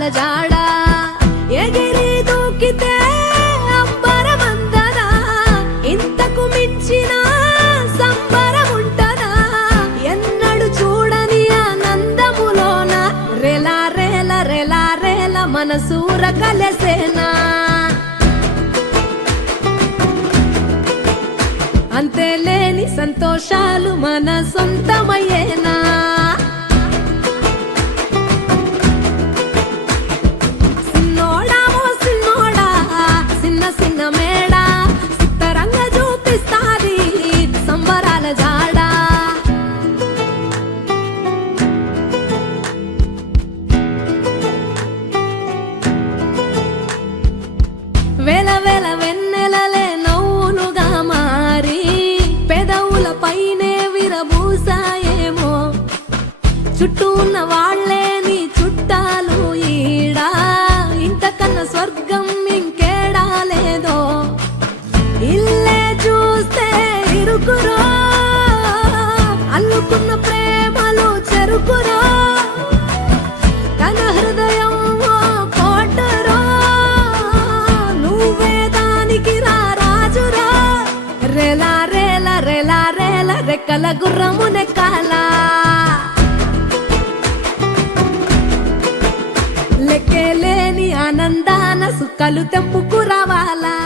సంబరాల జాడా ఎగిరి దూకితే అంబరమందదా ఇంతకు మించిన సంబరముంటదా ఎన్నడు చూడని ఆనందములోన రెలా రేల రెలా రేల మనసూర కలసేనా అంతేలేని సంతోషాలు మన సొంతమయ్యేనా సిన్నోడా ఓ సిన్నోడా సిన్న సిన్న మేడా సిత్తరంగా చూపిస్తాది సంబరాల జాడా వేల వేల వెన్నెలలే నవ్వులుగా మారి పెదవుల పైనే విరబూసాయేమో చుట్టూ ఉన్న వాళ్లే నీ చుట్టాలు ఈడా ఇంతకన్నా స్వర్గం ఇంకేడా లేదో ఇల్లే చూస్తే ఇరుకురో అల్లుకున్న ప్రేమలు చెరుకురో తన హృదయం కోటరో నువ్వే దానికి రాజురా రెలా రేల రెలా రేల రెక్కల గుర్రము నెక్కాల లెక్కేలేని ఆనందాన సుక్కలు తెంపుకు రావాలా.